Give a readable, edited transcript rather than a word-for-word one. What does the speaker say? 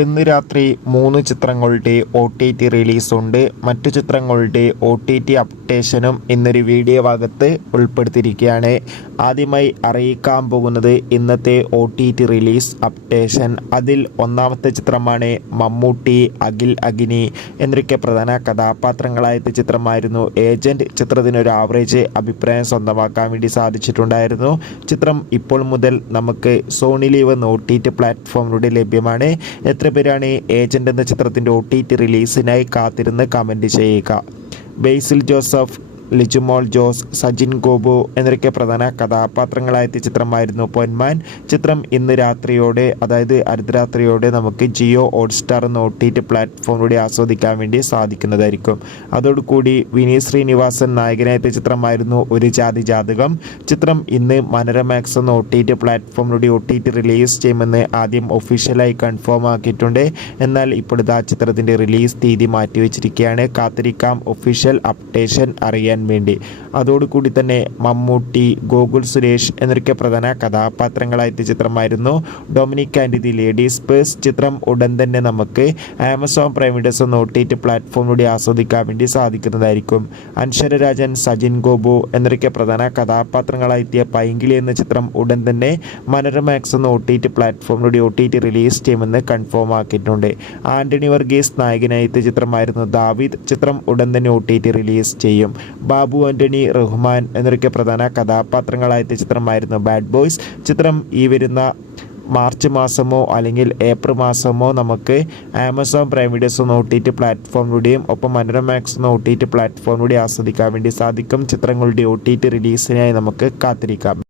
ഇന്ന് രാത്രി 3 ചിത്രങ്ങളുടെ OTT റിലീസുണ്ട്. മറ്റു ചിത്രങ്ങളുടെ OTT അപ്ഡേഷനും ഇന്നൊരു വീഡിയോ ഭാഗത്ത് ഉൾപ്പെടുത്തിയിരിക്കുകയാണ്. ആദ്യമായി അറിയിക്കാൻ പോകുന്നത് ഇന്നത്തെ OTT റിലീസ് അപ്ഡേഷൻ. അതിൽ ഒന്നാമത്തെ ചിത്രമാണ് മമ്മൂട്ടി, അഖിൽ അഗ്നി എന്നൊക്കെ പ്രധാന കഥാപാത്രങ്ങളായ ചിത്രമായിരുന്നു ഏജന്റ്. ചിത്രത്തിനൊരു ആവറേജ് അഭിപ്രായം സ്വന്തമാക്കാൻ വേണ്ടി സാധിച്ചിട്ടുണ്ടായിരുന്നു. ചിത്രം ഇപ്പോൾ മുതൽ നമുക്ക് സോണി ലീവ് എന്ന OTT പ്ലാറ്റ്ഫോമിലൂടെ ലഭ്യമാണ്. എത്ര പേരാണ് ഏജന്റ് എന്ന ചിത്രത്തിൻ്റെ OTT റിലീസിനായി കാത്തിരുന്ന് കമൻറ്റ് ചെയ്യുക. ബേസിൽ ജോസഫ്, ലിജുമോൾ ജോസ്, സജിൻ ഗോപു എന്നൊക്കെ പ്രധാന കഥാപാത്രങ്ങളായ ചിത്രമായിരുന്നു പൊന്മാൻ. ചിത്രം ഇന്ന് രാത്രിയോടെ, അതായത് അർദ്ധരാത്രിയോടെ നമുക്ക് ജിയോ ഹോട്ട്സ്റ്റാർ എന്ന OTT പ്ലാറ്റ്ഫോമിലൂടെ ആസ്വദിക്കാൻ വേണ്ടി സാധിക്കുന്നതായിരിക്കും. അതോടുകൂടി വിനീത് ശ്രീനിവാസൻ നായകനായ ചിത്രമായിരുന്നു ഒരു ജാതി ജാതകം. ചിത്രം ഇന്ന് മനോരമാക്സ് എന്ന OTT പ്ലാറ്റ്ഫോമിലൂടെ OTT റിലീസ് ചെയ്യുമെന്ന് ആദ്യം ഒഫീഷ്യലായി കൺഫേം ആക്കിയിട്ടുണ്ട്. എന്നാൽ ഇപ്പോഴത്തെ ആ ചിത്രത്തിൻ്റെ റിലീസ് തീയതി മാറ്റിവെച്ചിരിക്കുകയാണ്. കാത്തിരിക്കാം ഒഫീഷ്യൽ അപ്ഡേഷൻ അറിയാൻ വേണ്ടി. അതോടുകൂടി തന്നെ മമ്മൂട്ടി, ഗോകുൽ സുരേഷ് എന്നൊക്കെ പ്രധാന കഥാപാത്രങ്ങളായ ചിത്രമായിരുന്നു Dominic and the ladies purse. ചിത്രം ഉടൻ തന്നെ നമുക്ക് ആമസോൺ പ്രൈം വീഡിയോസ് എന്ന OTT പ്ലാറ്റ്ഫോമിലൂടെ ആസ്വദിക്കാൻ വേണ്ടി സാധിക്കുന്നതായിരിക്കും. അൻഷരരാജൻ, സജിൻ ഗോപു എന്നൊക്കെ പ്രധാന കഥാപാത്രങ്ങളായെത്തിയ പൈങ്കിളി എന്ന ചിത്രം ഉടൻ തന്നെ മനോരമാക്സ് എന്ന OTT പ്ലാറ്റ്ഫോമിലൂടെ OTT റിലീസ് ചെയ്യുമെന്ന് കൺഫേം ആക്കിയിട്ടുണ്ട്. ആന്റണി വർഗീസ് നായകനായെത്തിയ ചിത്രമായിരുന്നു ദാവീദ്. ചിത്രം ഉടൻ തന്നെ OTT റിലീസ് ചെയ്യും. ബാബു ആന്റണി, റഹ്മാൻ എന്നൊക്കെ പ്രധാന കഥാപാത്രങ്ങളായ ചിത്രമായിരുന്നു ബാഡ് ബോയ്സ്. ചിത്രം ഈ വരുന്ന മാർച്ച് മാസമോ അല്ലെങ്കിൽ ഏപ്രിൽ മാസമോ നമുക്ക് ആമസോൺ പ്രൈം വീഡിയോസ് എന്ന OTT പ്ലാറ്റ്ഫോമിലൂടെയും ഒപ്പം മനോരമാക്സ് എന്ന OTT പ്ലാറ്റ്ഫോമിലൂടെ ആസ്വദിക്കാൻ വേണ്ടി സാധിക്കും. ചിത്രങ്ങളുടെ OTT റിലീസിനായി നമുക്ക് കാത്തിരിക്കാം.